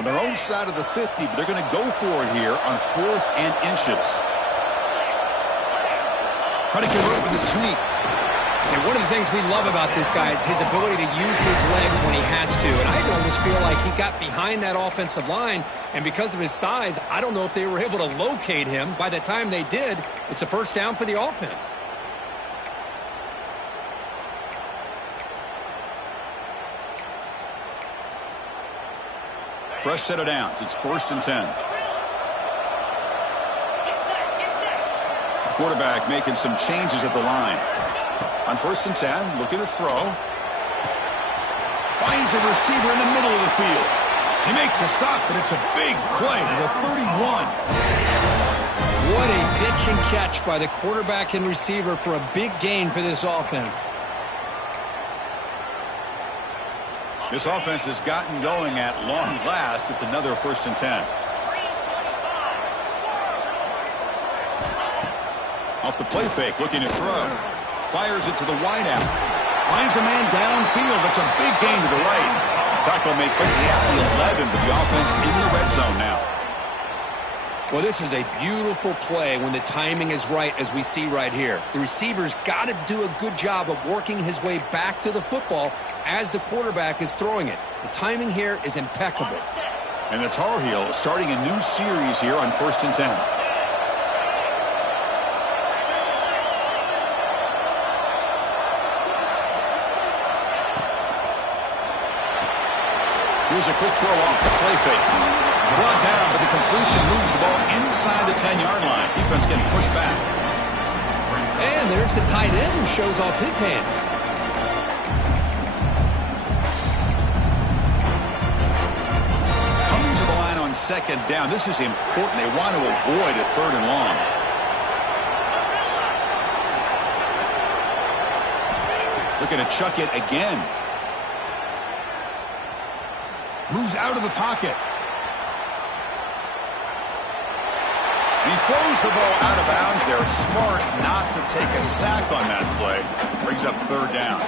On their own side of the 50, but they're going to go for it here on 4th and inches. Try to convert with a sneak. And one of the things we love about this guy is his ability to use his legs when he has to. And I almost feel like he got behind that offensive line, and because of his size, I don't know if they were able to locate him. By the time they did, it's a first down for the offense. Fresh set of downs. It's 1st and 10. The quarterback making some changes at the line. On 1st and 10, looking to throw. Finds a receiver in the middle of the field. He makes the stop, but it's a big play to the 31. What a pitch and catch by the quarterback and receiver for a big gain for this offense. This offense has gotten going at long last. It's another 1st and 10. Off the play fake, looking to throw. Fires it to the wideout. Finds a man downfield. That's a big gain to the right. Tackle made quickly at the 11, but the offense in the red zone now. Well, this is a beautiful play when the timing is right, as we see right here. The receiver's got to do a good job of working his way back to the football as the quarterback is throwing it. The timing here is impeccable. And the Tar Heels starting a new series here on 1st and 10. Here's a quick throw off the play fake. Brought down, but the completion moves the ball inside the 10-yard line. Defense getting pushed back. And there's the tight end who shows off his hands. Coming to the line on 2nd down. This is important. They want to avoid a 3rd and long. Looking to chuck it again. Moves out of the pocket. He throws the ball out of bounds. They're smart not to take a sack on that play. Brings up 3rd down.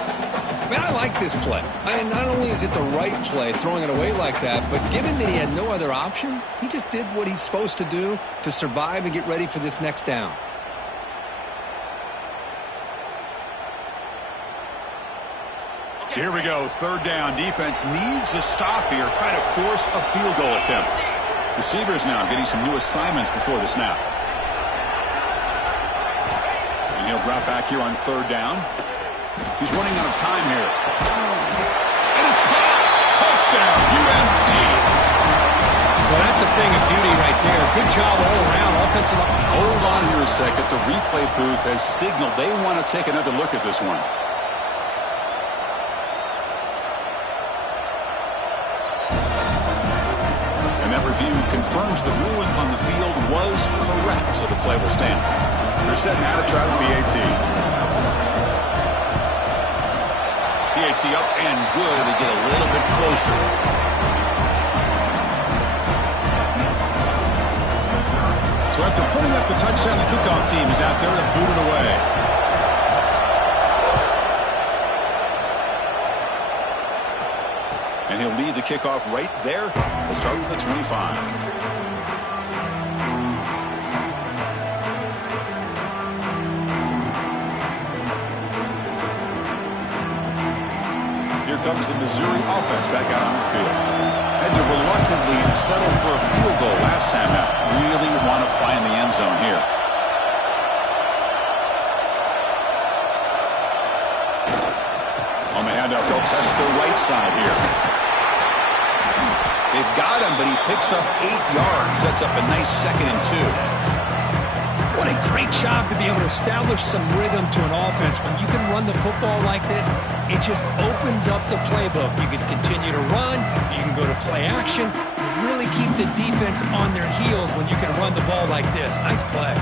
Man, I like this play. Not only is it the right play, throwing it away like that, but given that he had no other option, he just did what he's supposed to do to survive and get ready for this next down. So here we go, 3rd down. Defense needs a stop here. Try to force a field goal attempt. Receivers now getting some new assignments before the snap. And he'll drop back here on 3rd down. He's running out of time here. And it's caught. Touchdown, UNC. Well, that's a thing of beauty right there. Good job all around. Offensive. Hold on here a second. The replay booth has signaled they want to take another look at this one. Review confirms the ruling on the field was correct, so the play will stand. They're set now to try the PAT. PAT up and good. They get a little bit closer. So after putting up the touchdown, the kickoff team is out there to boot it away. And he'll lead the kickoff right there. We'll start with the 25. Here comes the Missouri offense back out on the field. Had to reluctantly settle for a field goal last time out. Really want to find the end zone here. On the handout, they'll test the right side here. They've got him, but he picks up 8 yards. Sets up a nice 2nd and 2. What a great job to be able to establish some rhythm to an offense. When you can run the football like this, it just opens up the playbook. You can continue to run. You can go to play action. You really keep the defense on their heels when you can run the ball like this. Nice play.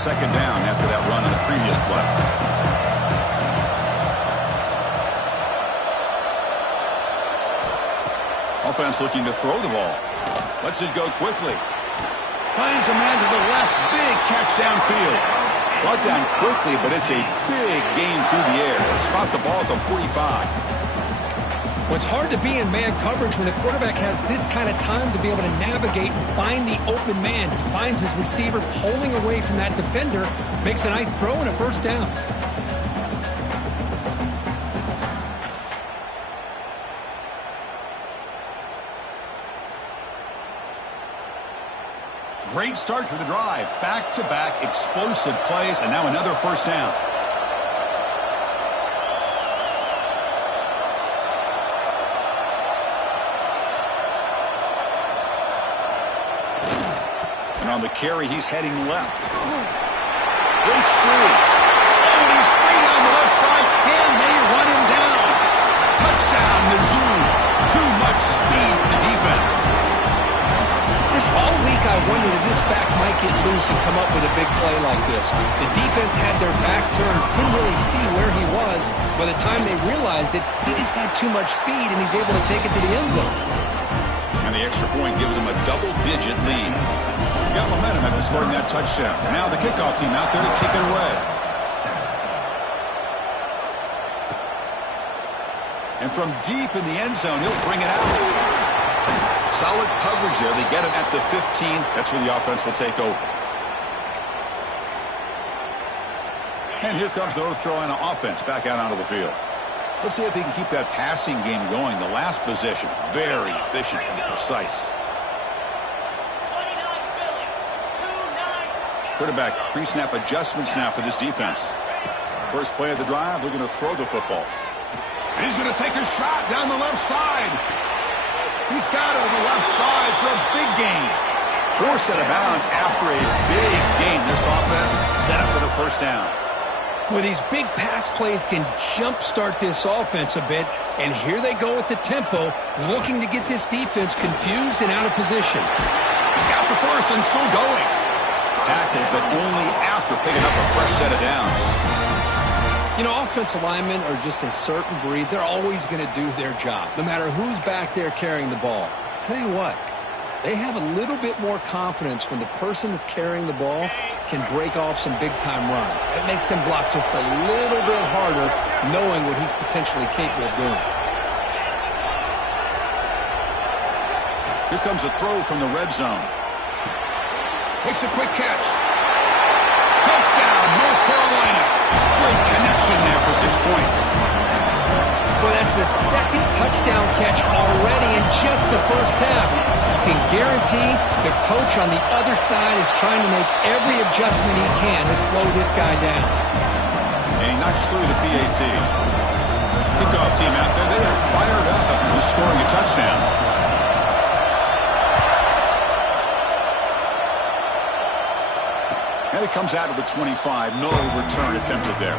2nd down after that run on the previous play. Offense looking to throw the ball. Lets it go quickly. Finds a man to the left. Big catch downfield. Brought down quickly, but it's a big gain through the air. Spot the ball at the 45. Well, it's hard to be in man coverage when the quarterback has this kind of time to be able to navigate and find the open man. He finds his receiver pulling away from that defender, makes a nice throw and a first down. Great start to the drive. Back-to-back explosive plays, and now another first down. And on the carry, he's heading left. Breaks free. Oh, and he's free down the left side. Can they run him down? Touchdown, Mizzou. Too much speed for the defense. This all week I wondered if this back might get loose and come up with a big play like this. The defense had their back turned, couldn't really see where he was. By the time they realized it, he just had too much speed, and he's able to take it to the end zone. And the extra point gives him a double-digit lead. Got momentum after scoring that touchdown. Now the kickoff team out there to kick it away. And from deep in the end zone, he'll bring it out. Solid coverage there. They get him at the 15. That's where the offense will take over. And here comes the North Carolina offense back out onto the field. Let's see if they can keep that passing game going. The last possession, very efficient and precise. Quarterback pre-snap adjustments now for this defense. First play of the drive, they're going to throw the football. And he's going to take a shot down the left side. He's got it on the left side for a big gain. Forced out of bounds after a big gain. This offense set up for the first down. Well, these big pass plays can jumpstart this offense a bit, and here they go with the tempo, looking to get this defense confused and out of position. He's got the first and still going. Tackled, but only after picking up a fresh set of downs. You know, offensive linemen are just a certain breed. They're always going to do their job, no matter who's back there carrying the ball. I'll tell you what, they have a little bit more confidence when the person that's carrying the ball can break off some big-time runs. That makes them block just a little bit harder, knowing what he's potentially capable of doing. Here comes a throw from the red zone. Makes a quick catch. Touchdown, North Carolina. Great connection there for 6 points. Well, that's the second touchdown catch already in just the first half. You can guarantee the coach on the other side is trying to make every adjustment he can to slow this guy down. And he knocks through the PAT. Kickoff team out there, they are fired up after just scoring a touchdown. And it comes out of the 25. No return attempted there.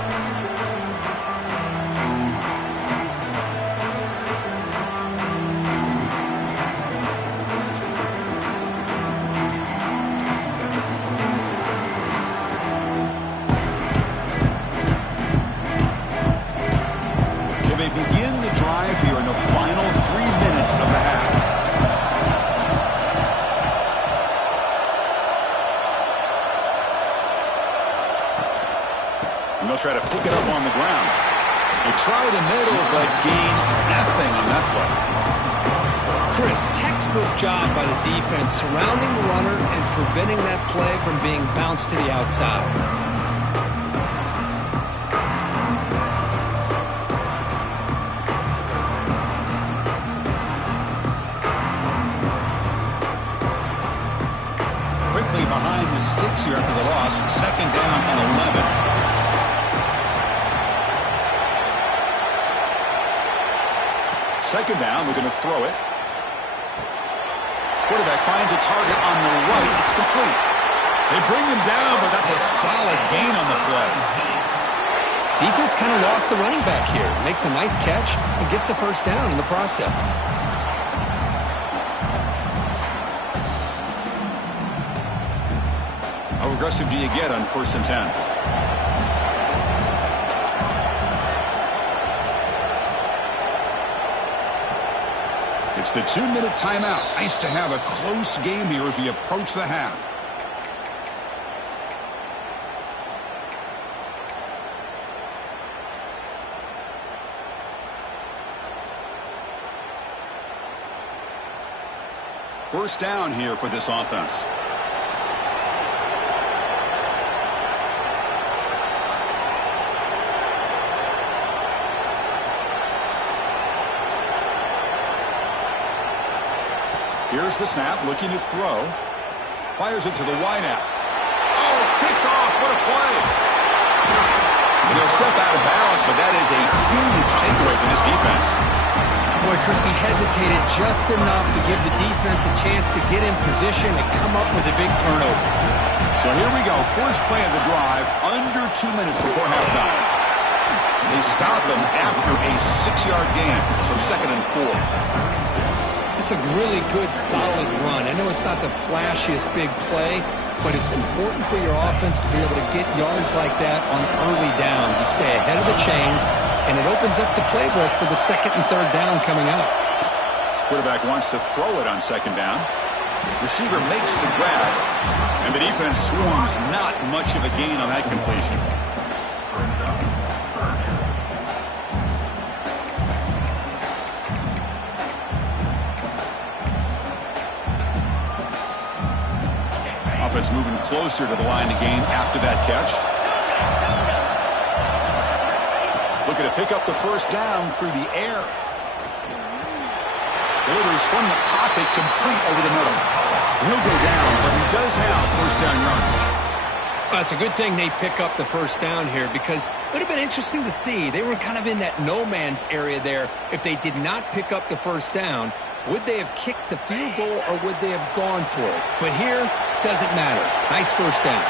So they begin the drive here in the final 3 minutes of the half. And they'll try to pick it up on the ground. They try the middle, but gain nothing on that play. Chris, textbook job by the defense surrounding the runner and preventing that play from being bounced to the outside. Quickly behind the sticks here after the loss. Second down and 11. Second down, we're going to throw it. Quarterback finds a target on the right. It's complete. They bring him down, but that's a solid gain on the play. Defense kind of lost the running back here. Makes a nice catch and gets the first down in the process. How aggressive do you get on 1st and 10? It's the 2-minute timeout. Nice to have a close game here as we approach the half. First down here for this offense. Here's the snap, looking to throw. Fires it to the wideout. Oh, it's picked off. What a play. And he'll step out of bounds, but that is a huge takeaway for this defense. Boy, Chris, he hesitated just enough to give the defense a chance to get in position and come up with a big turnover. So here we go. First play of the drive, under 2 minutes before halftime. They stop him after a 6-yard gain, so 2nd and 4. It's a really good, solid run. I know it's not the flashiest big play, but it's important for your offense to be able to get yards like that on early downs. You stay ahead of the chains, and it opens up the playbook for the 2nd and 3rd down coming up. Quarterback wants to throw it on 2nd down. Receiver makes the grab, and the defense swarms. Not much of a gain on that completion. Offense moving closer to the line to gain after that catch. Looking to pick up the first down through the air. Delivers from the pocket, complete over the middle. He'll go down, but he does have first down yardage. Well, it's a good thing they pick up the first down here because it would have been interesting to see. They were kind of in that no man's area there. If they did not pick up the first down, would they have kicked the field goal or would they have gone for it? But here, doesn't matter. Nice first down.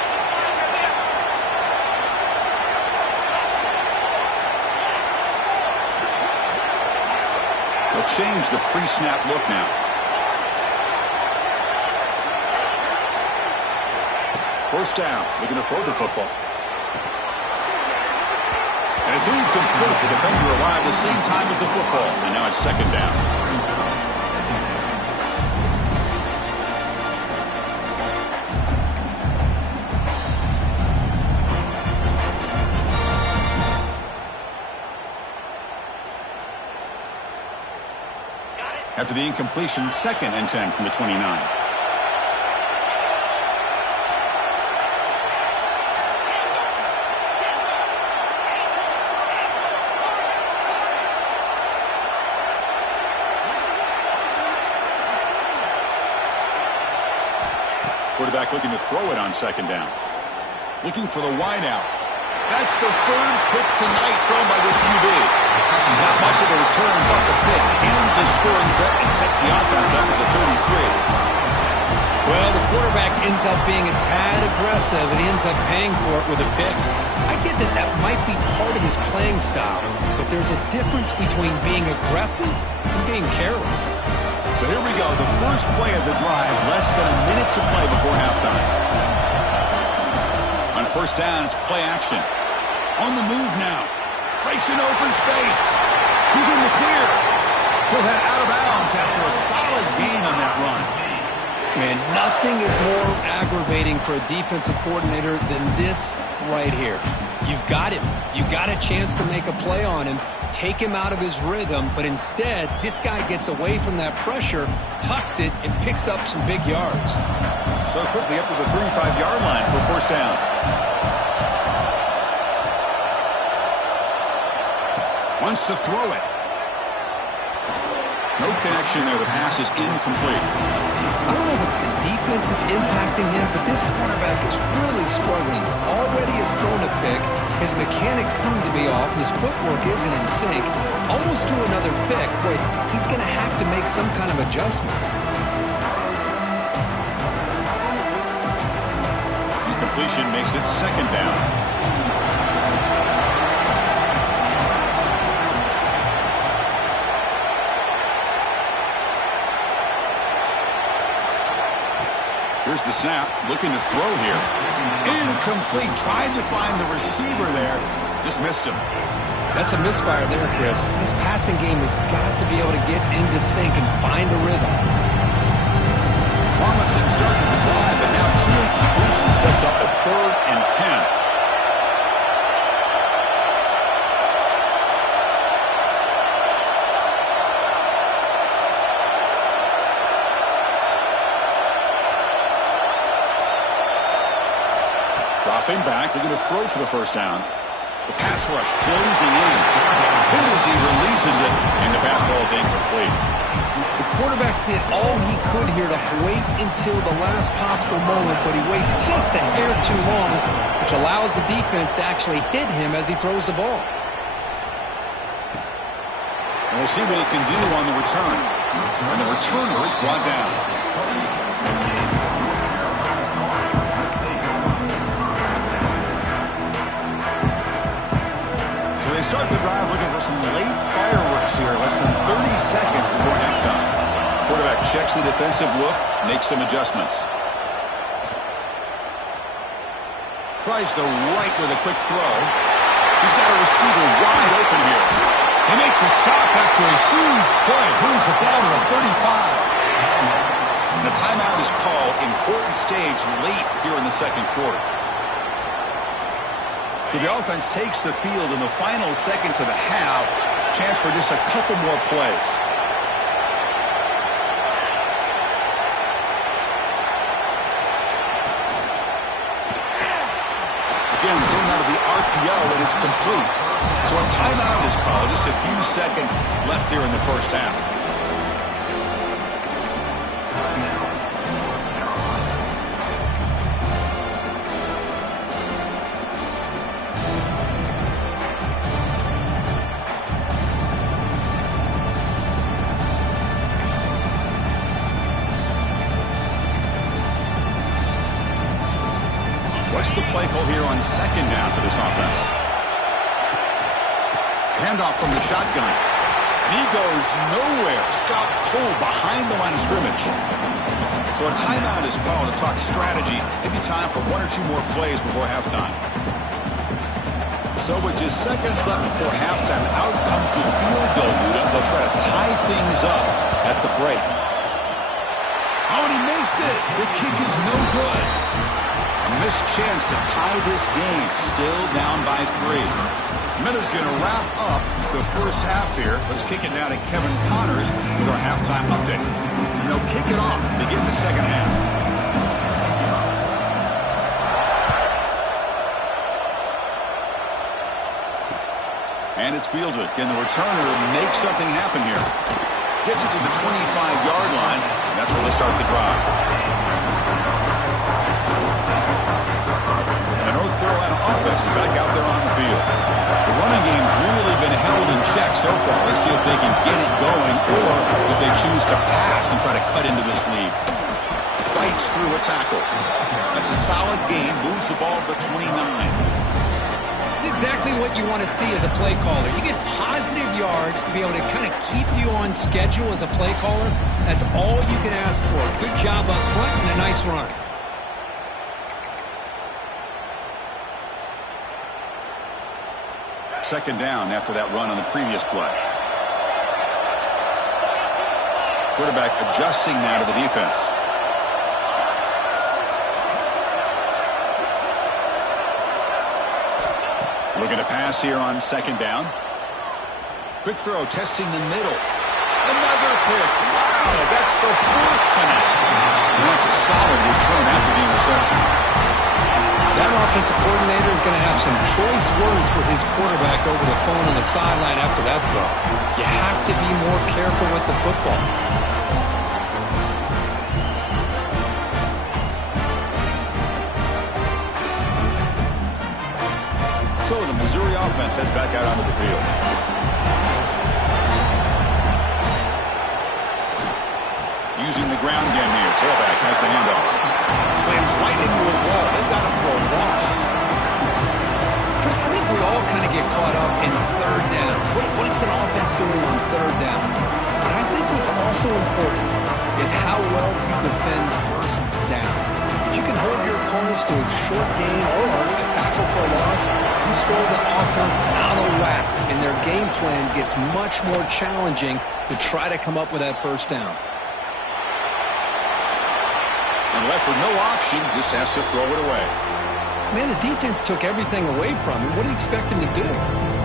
They'll change the pre-snap look now. First down, looking to throw the football. And it's incomplete. The defender arrived the same time as the football, and now it's 2nd down. After the incompletion, 2nd and 10 from the 29. Quarterback looking to throw it on 2nd down. Looking for the wideout. That's the 3rd pick tonight thrown by this QB. Not much of a return, but the pick ends the scoring threat and sets the offense up at the 33. Well, the quarterback ends up being a tad aggressive, and he ends up paying for it with a pick. I get that that might be part of his playing style, but there's a difference between being aggressive and being careless. So here we go, the first play of the drive, less than a minute to play before halftime. On first down, it's play action. On the move now. Breaks an open space. Who's in the clear? He'll head out of bounds after a solid gain on that run. Man, nothing is more aggravating for a defensive coordinator than this right here. You've got him. You've got a chance to make a play on him, take him out of his rhythm, but instead, this guy gets away from that pressure, tucks it, and picks up some big yards. So quickly up to the 35-yard line for first down. Wants to throw it. No connection there. The pass is incomplete. I don't know if it's the defense that's impacting him, but this quarterback is really struggling. Already has thrown a pick. His mechanics seem to be off. His footwork isn't in sync. Almost to another pick. Boy, he's going to have to make some kind of adjustments. Incompletion makes it 2nd down. Here's the snap, looking to throw here. Incomplete, tried to find the receiver there. Just missed him. That's a misfire there, Chris. This passing game has got to be able to get into sync and find a rhythm. Promising start to the drive, but now 2 incompletions sets up a 3rd and 10. Stepping back, they're going to throw for the first down. The pass rush closing in. Good as he releases it, and the pass ball is incomplete. The quarterback did all he could here to wait until the last possible moment, but he waits just a hair too long, which allows the defense to actually hit him as he throws the ball. And we'll see what he can do on the return. And the returner is brought down. They start the drive looking for some late fireworks here, less than 30 seconds before halftime. Quarterback checks the defensive look, makes some adjustments. Tries the right with a quick throw. He's got a receiver wide open here. They make the stop after a huge play. Moves the ball to the 35. And the timeout is called. Important stage late here in the second quarter. So the offense takes the field in the final seconds of the half. Chance for just a couple more plays. Again, thrown out of the RPO, and it's complete. So a timeout is called. Just a few seconds left here in the first half. What's the play call here on second down for this offense? Handoff from the shotgun. And he goes nowhere. Stopped cold behind the line of scrimmage. So a timeout is called to talk strategy. Maybe time for one or two more plays before halftime. So with just seconds left before halftime, out comes the field goal unit. They'll try to tie things up at the break. Oh, and he missed it. The kick is no good. A missed chance to tie this game. Still down by 3. Miller's going to wrap up the first half here. Let's kick it now to Kevin Connors with our halftime update. And they'll kick it off to begin the second half. And it's fielded. Can the returner make something happen here? Gets it to the 25-yard line. And that's where they start the drive. North Carolina offense is back out there on the field. The running game's really been held in check so far. Let's see if they can get it going or if they choose to pass and try to cut into this lead. Fights through a tackle. That's a solid game. Moves the ball to the 29. It's exactly what you want to see as a play caller. You get positive yards to be able to kind of keep you on schedule as a play caller. That's all you can ask for. Good job up front and a nice run. Second down after that run on the previous play. Quarterback adjusting now to the defense. Looking to pass here on second down. Quick throw, testing the middle. Another pick. Wow, that's the fourth tonight. And that's a solid return after the interception. That offensive coordinator is going to have some choice words for his quarterback over the phone on the sideline after that throw. You have to be more careful with the football. So the Missouri offense heads back out onto the field. Using the ground game here. Tailback has the handoff. Slams right into a wall. They've got him for a loss. Chris, I think we all kind of get caught up in third down. What is an offense doing on third down? But I think what's also important is how well you defend first down. If you can hold your opponents to a short gain or a tackle for a loss, you throw the offense out of whack, and their game plan gets much more challenging to try to come up with that first down. And left with no option, just has to throw it away. Man, the defense took everything away from him. What do you expect him to do?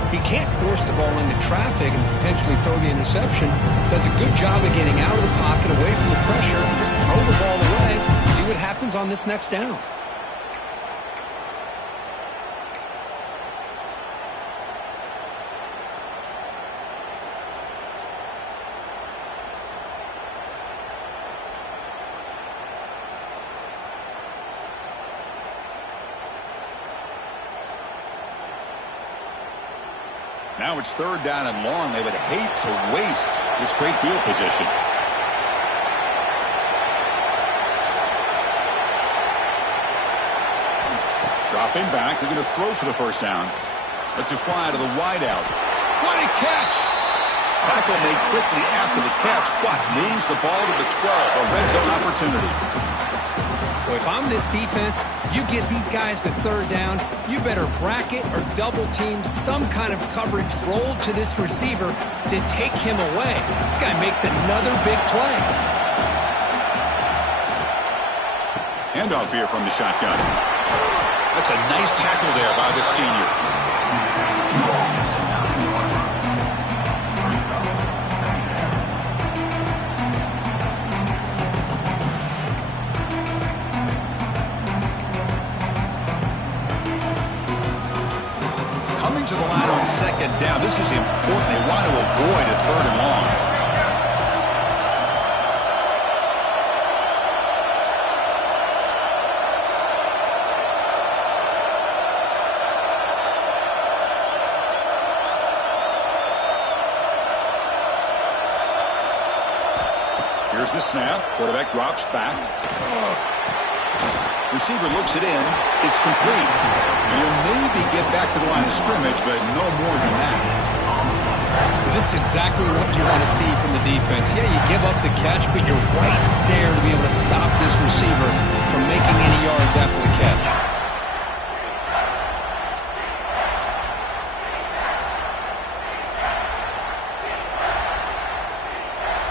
He can't force the ball into traffic and potentially throw the interception. Does a good job of getting out of the pocket, away from the pressure, just throw the ball away, see what happens on this next down. Now it's 3rd down and long. They would hate to waste this great field position. Dropping back. They're going to throw for the 1st down. Let's it fly to the wideout. What a catch! Tackle made quickly after the catch, but moves the ball to the 12. A red zone opportunity. Well, if I'm this defense, you get these guys to 3rd down, you better bracket or double team some kind of coverage roll to this receiver to take him away. This guy makes another big play. Handoff here from the shotgun. That's a nice tackle there by the senior. To the line on 2nd down. This is important. They want to avoid a 3rd and long. Here's the snap. Quarterback drops back. Receiver looks it in. It's complete. And he'll maybe get back to the line of scrimmage, but no more than that. This is exactly what you want to see from the defense. Yeah, you give up the catch, but you're right there to be able to stop this receiver from making any yards after the catch.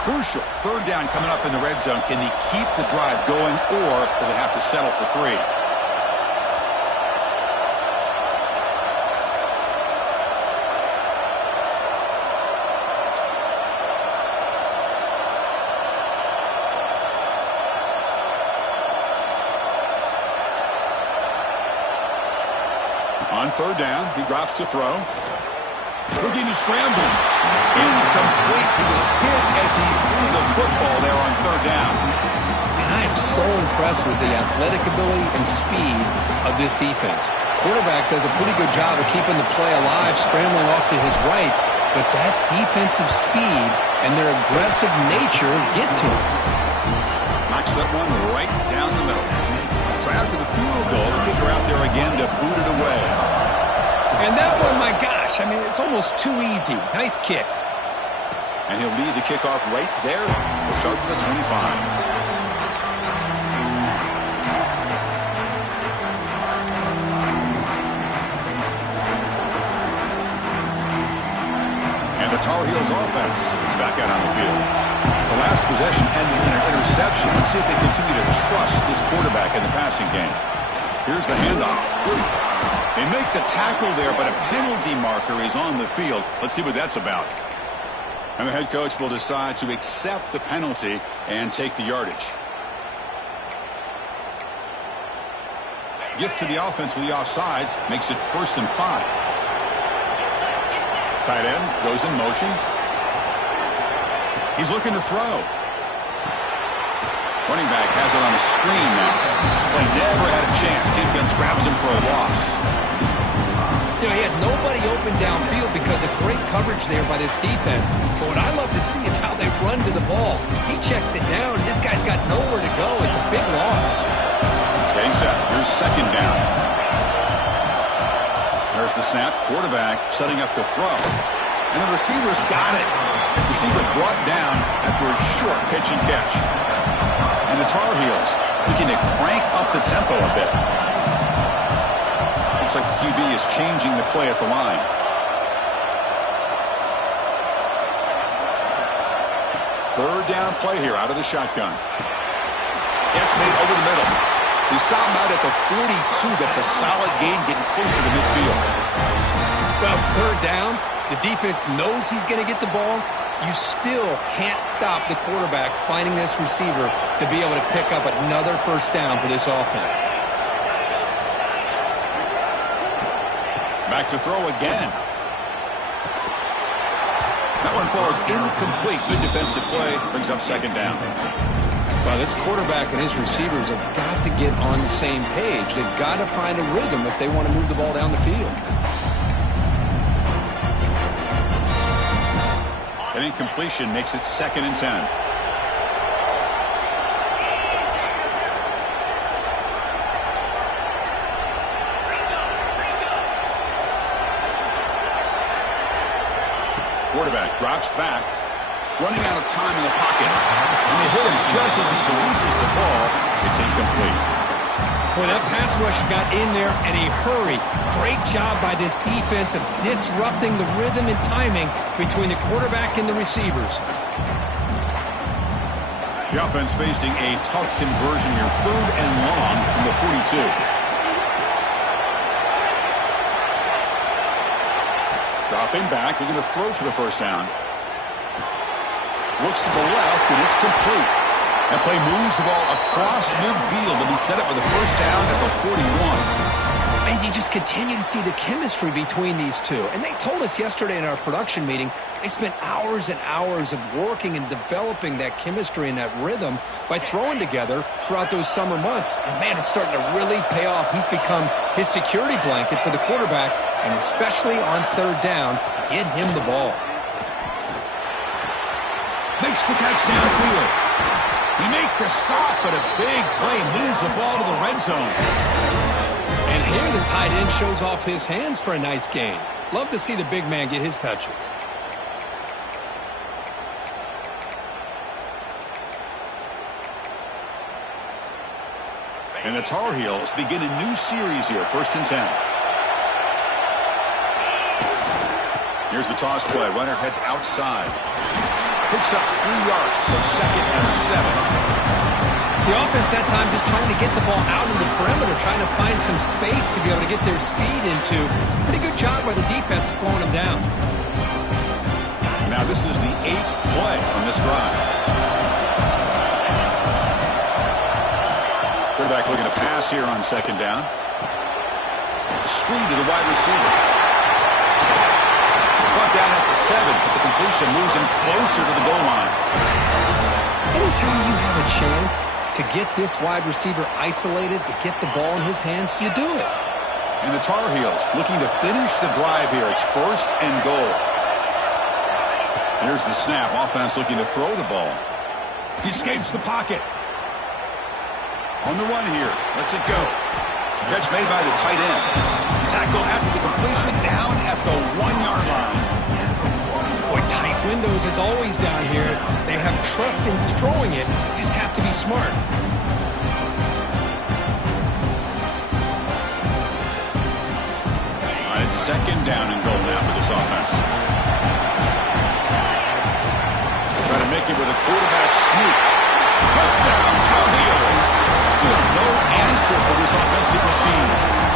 Crucial. 3rd down coming up in the red zone. Can he keep the drive going, or will he have to settle for 3? On 3rd down, he drops to throw. Looking to scramble. Incomplete. He was hit as he threw the football there on 3rd down. And I am so impressed with the athletic ability and speed of this defense. Quarterback does a pretty good job of keeping the play alive, scrambling off to his right, but that defensive speed and their aggressive nature get to him. Knocks that one right down the middle. So after the field goal, the kicker out there again to boot it away. And that one, my gosh, I mean, it's almost too easy. Nice kick. And he'll leave the kickoff right there. We'll start from the 25. And the Tar Heels offense is back out on the field. The last possession ended in an interception. Let's see if they continue to trust this quarterback in the passing game. Here's the handoff. They make the tackle there, but a penalty marker is on the field. Let's see what that's about. And the head coach will decide to accept the penalty and take the yardage. Gift to the offense with the offsides makes it 1st and 5. Tight end goes in motion. He's looking to throw. Running back has it on a screen now. Play never had a chance. Defense grabs him for a loss. You know, he had nobody open downfield because of great coverage there by this defense. But what I love to see is how they run to the ball. He checks it down, and this guy's got nowhere to go. It's a big loss. Getting set. Here's 2nd down. There's the snap. Quarterback setting up the throw. And the receiver's got it. Receiver brought down after a short pitch and catch. And the Tar Heels looking to crank up the tempo a bit. Looks like the QB is changing the play at the line. Third down play here out of the shotgun. Catch made over the middle. He stopped out at the 42. That's a solid gain, getting closer to midfield. Well, it's 3rd down. The defense knows he's going to get the ball. You still can't stop the quarterback finding this receiver to be able to pick up another 1st down for this offense. Back to throw again. That one falls incomplete. Good defensive play. Brings up 2nd down. Well, this quarterback and his receivers have got to get on the same page. They've got to find a rhythm if they want to move the ball down the field. incompletion makes it 2nd and 10. Quarterback drops back, running out of time in the pocket. And they hit him just as he releases the ball. It's incomplete. Boy, that pass rush got in there in a hurry. Great job by this defense of disrupting the rhythm and timing between the quarterback and the receivers. The offense facing a tough conversion here. 3rd and long from the 42. Dropping back, looking to throw for the first down. Looks to the left, and it's complete. That play moves the ball across midfield, and he set up for the first down at the 41. And you just continue to see the chemistry between these two. And they told us yesterday in our production meeting, they spent hours and hours of working and developing that chemistry and that rhythm by throwing together throughout those summer months. And, man, it's starting to really pay off. He's become his security blanket for the quarterback, and especially on 3rd down, get him the ball. Makes the catch downfield. He make the stop, but a big play moves the ball to the red zone. And here the tight end shows off his hands for a nice gain. Love to see the big man get his touches. And the Tar Heels begin a new series here, 1st and 10. Here's the toss play. Runner heads outside. Picks up 3 yards, so 2nd and 7. The offense that time just trying to get the ball out in the perimeter, trying to find some space to be able to get their speed into. Pretty good job by the defense slowing them down. Now this is the 8th play on this drive. Quarterback looking to pass here on 2nd down. Screen to the wide receiver. Brought down at the 7, but the completion moves him closer to the goal line. Anytime you have a chance to get this wide receiver isolated, to get the ball in his hands, you do it. And the Tar Heels looking to finish the drive here. It's 1st and goal. Here's the snap. Offense looking to throw the ball. He escapes the pocket. On the run here. Lets it go. Catch made by the tight end. Tackle after the completion down at the 1-yard line. Boy, tight windows is always down here. They have trust in throwing it. You just have to be smart. All right, it's 2nd down and goal now for this offense. Trying to make it with a quarterback sneak. Touchdown, Tar Heels. Still no answer for this offensive machine.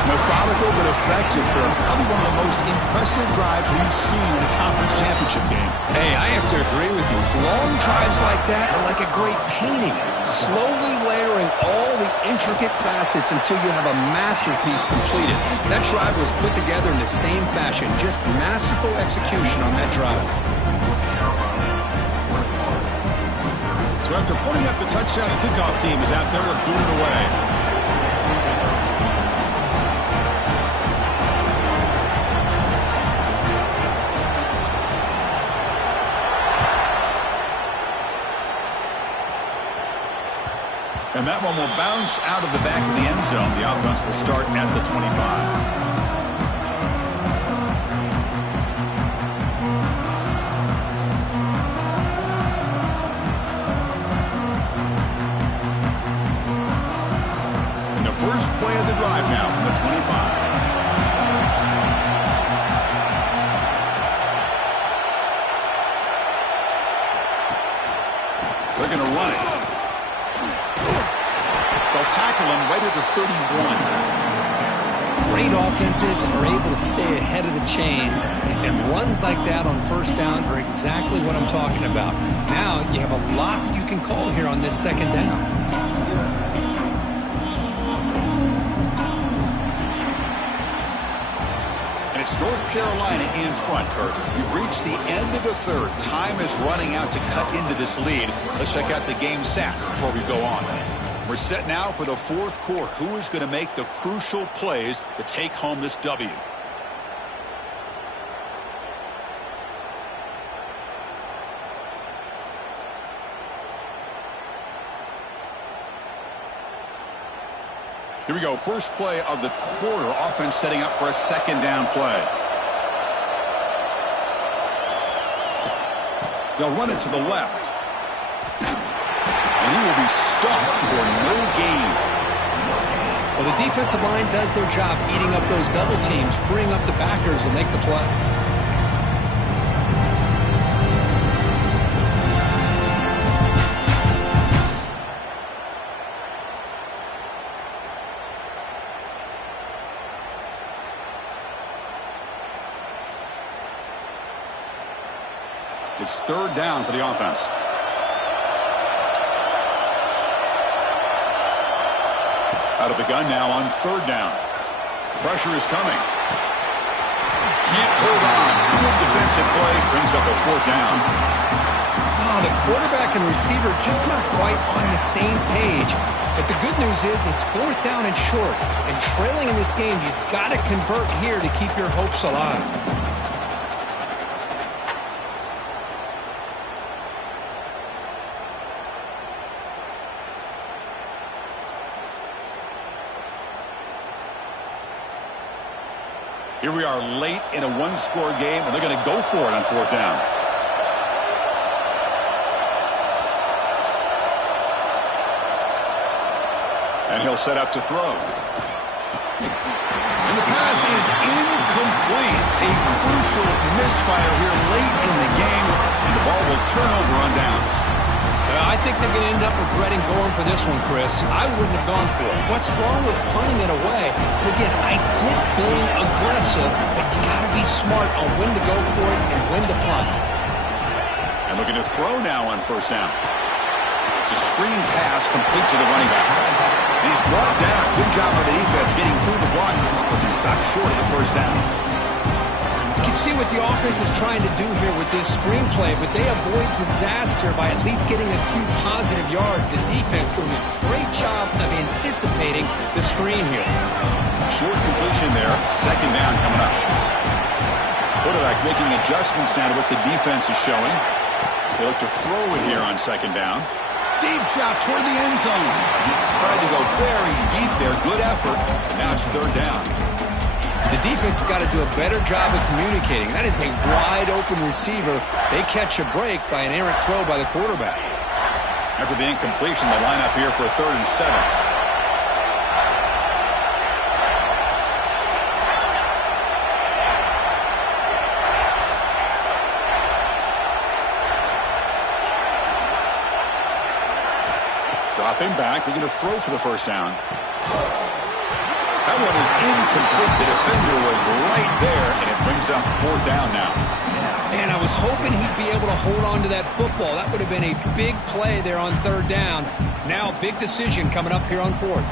Methodical but effective, Kirk. Probably one of the most impressive drives we've seen in a conference championship game. Hey, I have to agree with you. Long drives like that are like a great painting. Slowly layering all the intricate facets until you have a masterpiece completed. That drive was put together in the same fashion. Just masterful execution on that drive. So after putting up the touchdown, the kickoff team is out there to boot it away. And that one will bounce out of the back of the end zone. The offense will start at the 25. First play of the drive now from the 25. They're going to run it. They'll tackle him right at the 31. Great offenses are able to stay ahead of the chains, and runs like that on 1st down are exactly what I'm talking about. Now you have a lot that you can call here on this 2nd down. It's North Carolina in front, Kurt. We've reached the end of the 3rd. Time is running out to cut into this lead. Let's check out the game stats before we go on. We're set now for the 4th quarter. Who is going to make the crucial plays to take home this W? Here we go. First play of the quarter. Offense setting up for a second down play. They'll run it to the left. And he will be stuffed for no gain. Well, the defensive line does their job eating up those double teams, freeing up the backers to make the play. It's third down for the offense. Out of the gun now on third down. Pressure is coming. Can't hold on. Good defensive play. Brings up a fourth down. Oh, the quarterback and receiver just not quite on the same page. But the good news is it's fourth down and short. And trailing in this game, you've got to convert here to keep your hopes alive. Here we are late in a one-score game, and they're going to go for it on fourth down. And he'll set up to throw. And the pass is incomplete. A crucial misfire here late in the game, and the ball will turn over on downs. I think they're going to end up regretting going for this one, Chris. I wouldn't have gone for it. What's wrong with punting it away? But again, I get being aggressive, but you got to be smart on when to go for it and when to punt. And looking to throw now on first down. It's a screen pass complete to the running back. And he's brought down. Good job by the defense getting through the blockers, but he stopped short of the first down. You can see what the offense is trying to do here with this screenplay, but they avoid disaster by at least getting a few positive yards. The defense doing a great job of anticipating the screen here. Short completion there. Second down coming up. Quarterback making adjustments now to what the defense is showing. They look to throw it here on second down. Deep shot toward the end zone. Tried to go very deep there. Good effort. Now it's third down. The defense has got to do a better job of communicating. That is a wide-open receiver. They catch a break by an errant throw by the quarterback. After the incompletion, the lineup here for a 3rd and 7. Dropping back, they're going to throw for the first down. That one is incomplete. The defender was right there, and it brings up fourth down now. Man, I was hoping he'd be able to hold on to that football. That would have been a big play there on third down. Now, big decision coming up here on fourth.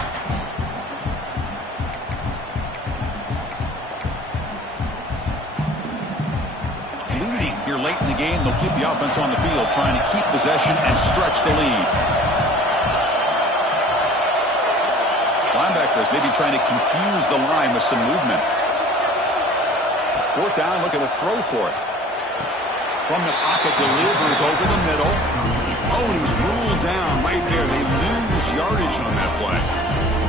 Leading here late in the game, they'll keep the offense on the field, trying to keep possession and stretch the lead. Linebackers maybe trying to confuse the line with some movement. Fourth down, look at the throw for it. From the pocket, delivers over the middle. Oh, and he's ruled down right there. They lose yardage on that play.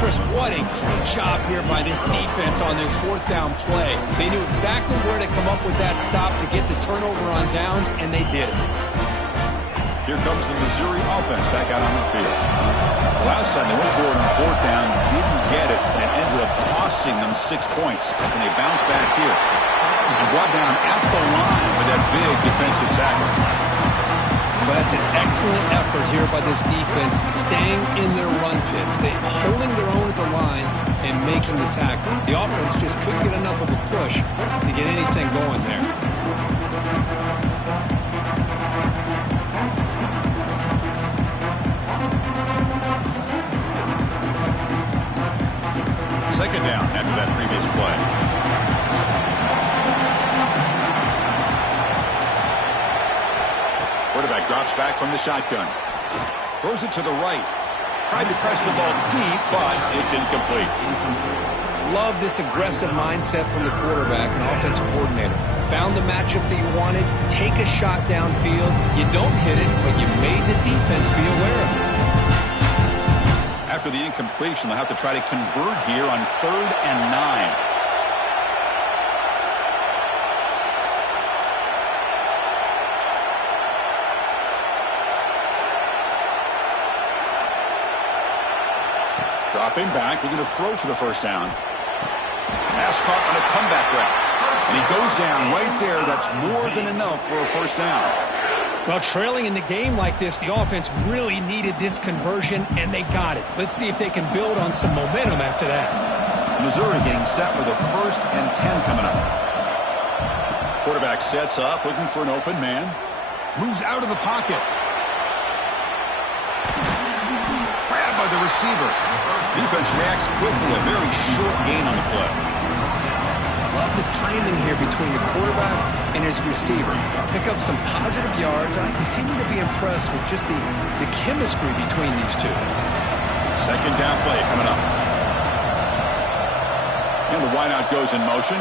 Chris, what a great job here by this defense on this fourth down play. They knew exactly where to come up with that stop to get the turnover on downs, and they did it. Here comes the Missouri offense back out on the field. Last time they went for it on fourth down, didn't get it, and it ended up costing them 6 points. And they bounce back here and brought down at the line with that big defensive tackle. Well, that's an excellent effort here by this defense, staying in their run fits. They're holding their own at the line and making the tackle. The offense just couldn't get enough of a push to get anything going there. Second down after that previous play. Quarterback drops back from the shotgun. Throws it to the right. Tried to press the ball deep, but it's incomplete. Love this aggressive mindset from the quarterback and offensive coordinator. Found the matchup that you wanted, take a shot downfield. You don't hit it, but you made the defense be aware of it. After the incompletion, they'll have to try to convert here on 3rd and 9. Dropping back, looking to throw for the first down. Pass caught on a comeback route. And he goes down right there. That's more than enough for a first down. Well, trailing in the game like this, the offense really needed this conversion, and they got it. Let's see if they can build on some momentum after that. Missouri getting set with a 1st and 10 coming up. Quarterback sets up, looking for an open man. Moves out of the pocket. Grabbed by the receiver. Defense reacts quickly. A very short gain on the play. Love the timing here between the quarterback and his receiver. Pick up some positive yards. I continue to be impressed with just the chemistry between these two. Second down play coming up. And the wideout goes in motion.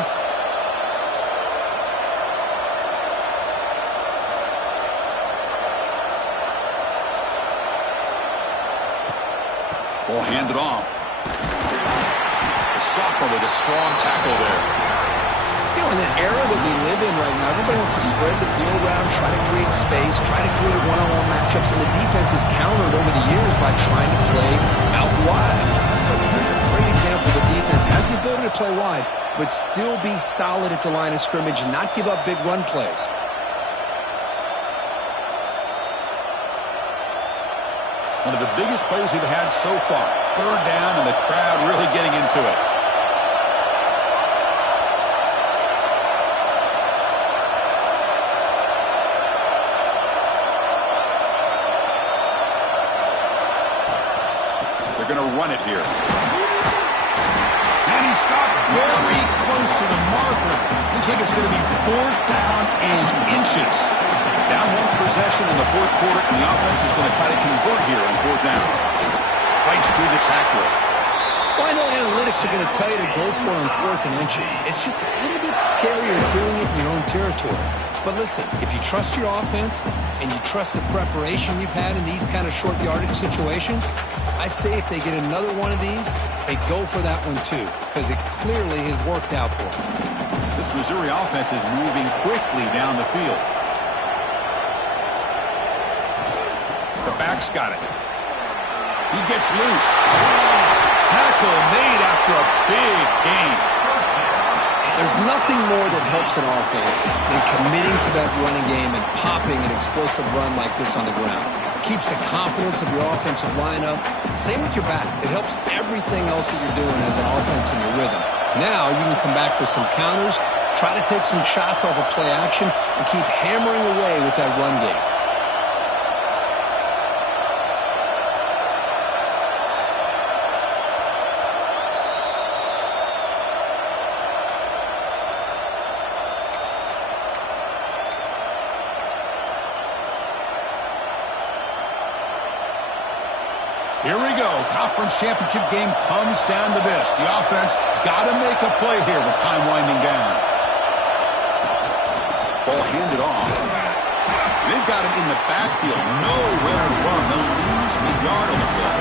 Ball handed off. The sophomore with a strong tackle there. You know, in that era that we live in right now, everybody wants to spread the field around, try to create space, try to create one-on-one matchups, and the defense has countered over the years by trying to play out wide. But here's a great example. The defense has the ability to play wide, but still be solid at the line of scrimmage, not give up big run plays. One of the biggest plays we've had so far. 3rd down, and the crowd really getting into it. They're going to run it here. And he stopped very close to the marker. Looks like it's going to be 4th down and inches. Down 1 possession in the 4th quarter, and the offense is going to try to convert here on 4th down. Fights through the tackler. Well, I know analytics are going to tell you to go for it on 4th and inches. It's just a little bit scarier doing it in your own territory. But listen, if you trust your offense and you trust the preparation you've had in these kind of short yardage situations, I say if they get another one of these, they go for that one too, because it clearly has worked out for them. This Missouri offense is moving quickly down the field. The back's got it. He gets loose. Tackle made after a big gain. There's nothing more that helps an offense than committing to that running game and popping an explosive run like this on the ground. Keeps the confidence of your offensive lineup. Same with your back. It helps everything else that you're doing as an offense in your rhythm. Now you can come back with some counters, try to take some shots off of play action, and keep hammering away with that run game. Here we go. Conference championship game comes down to this. The offense got to make a play here with time winding down. Ball handed off. They've got him in the backfield. Nowhere to run. They'll lose a yard on the play.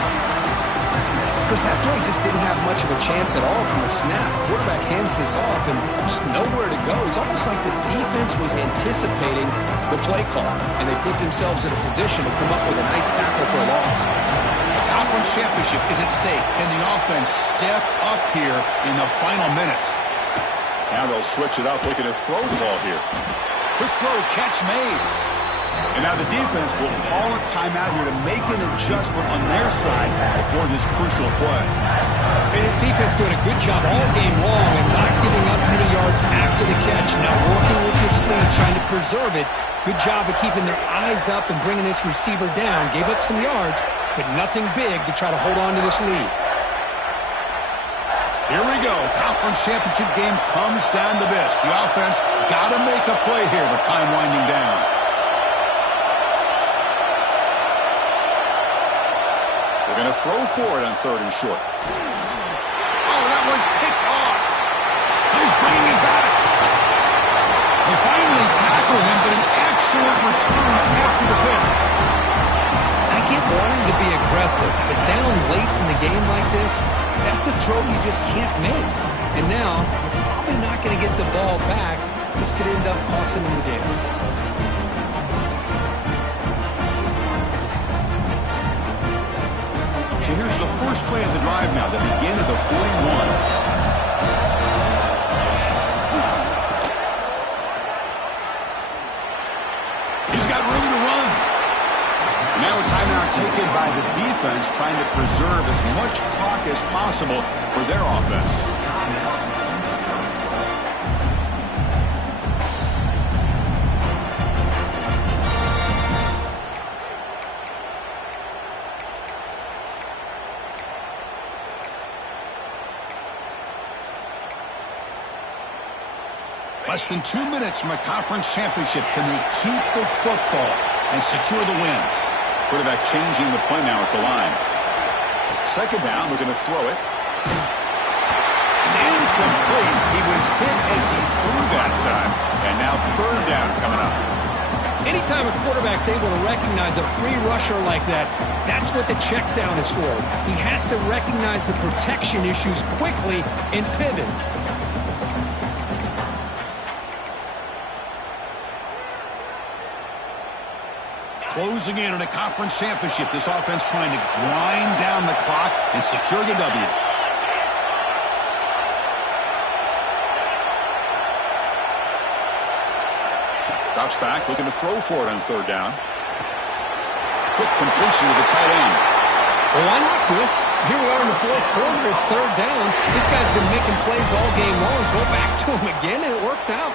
Chris, that play just didn't have much of a chance at all from the snap. Quarterback hands this off and just nowhere to go. It's almost like the defense was anticipating the play call, and they put themselves in a position to come up with a nice tackle for a loss. Conference championship is at stake. Can the offense step up here in the final minutes? Now they'll switch it up, looking to throw the ball here. Quick throw, catch made. And now the defense will call a timeout here to make an adjustment on their side before this crucial play. And his defense doing a good job all game long and not giving up many yards after the catch. Now working with this lead, trying to preserve it. Good job of keeping their eyes up and bringing this receiver down. Gave up some yards, but nothing big to try to hold on to this lead. Here we go. Conference championship game comes down to this. The offense got to make a play here with time winding down. They're going to throw for it on 3rd and short. Oh, that one's picked off. He's bringing it back. They finally tackle him, but an excellent return after the pick. I get wanting to be aggressive, but down late in the this, that's a throw you just can't make. And now, you're probably not going to get the ball back. This could end up costing them the game. So here's the first play of the drive now, the begin of the 41. Now a timeout taken by the defense, trying to preserve as much clock as possible for their offense. Less than 2 minutes from a conference championship. Can they keep the football and secure the win? Quarterback changing the play now at the line. Second down, we're going to throw it. It's incomplete. He was hit as he threw that time. And now third down coming up. Anytime a quarterback's able to recognize a free rusher like that, that's what the check down is for. He has to recognize the protection issues quickly and pivot. Closing in on a conference championship. This offense trying to grind down the clock and secure the W. Drops back, looking to throw for it on third down. Quick completion with the tight end. Well, why not, Chris? Here we are in the fourth quarter. It's third down. This guy's been making plays all game long. Go back to him again, and it works out.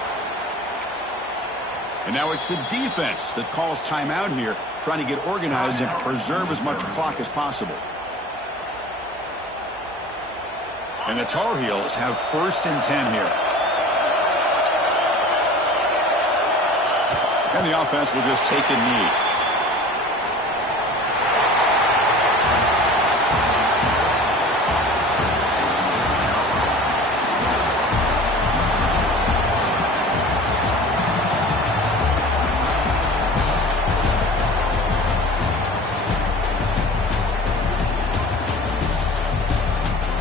And now it's the defense that calls timeout here, trying to get organized and preserve as much clock as possible. And the Tar Heels have 1st and 10 here. And the offense will just take a knee.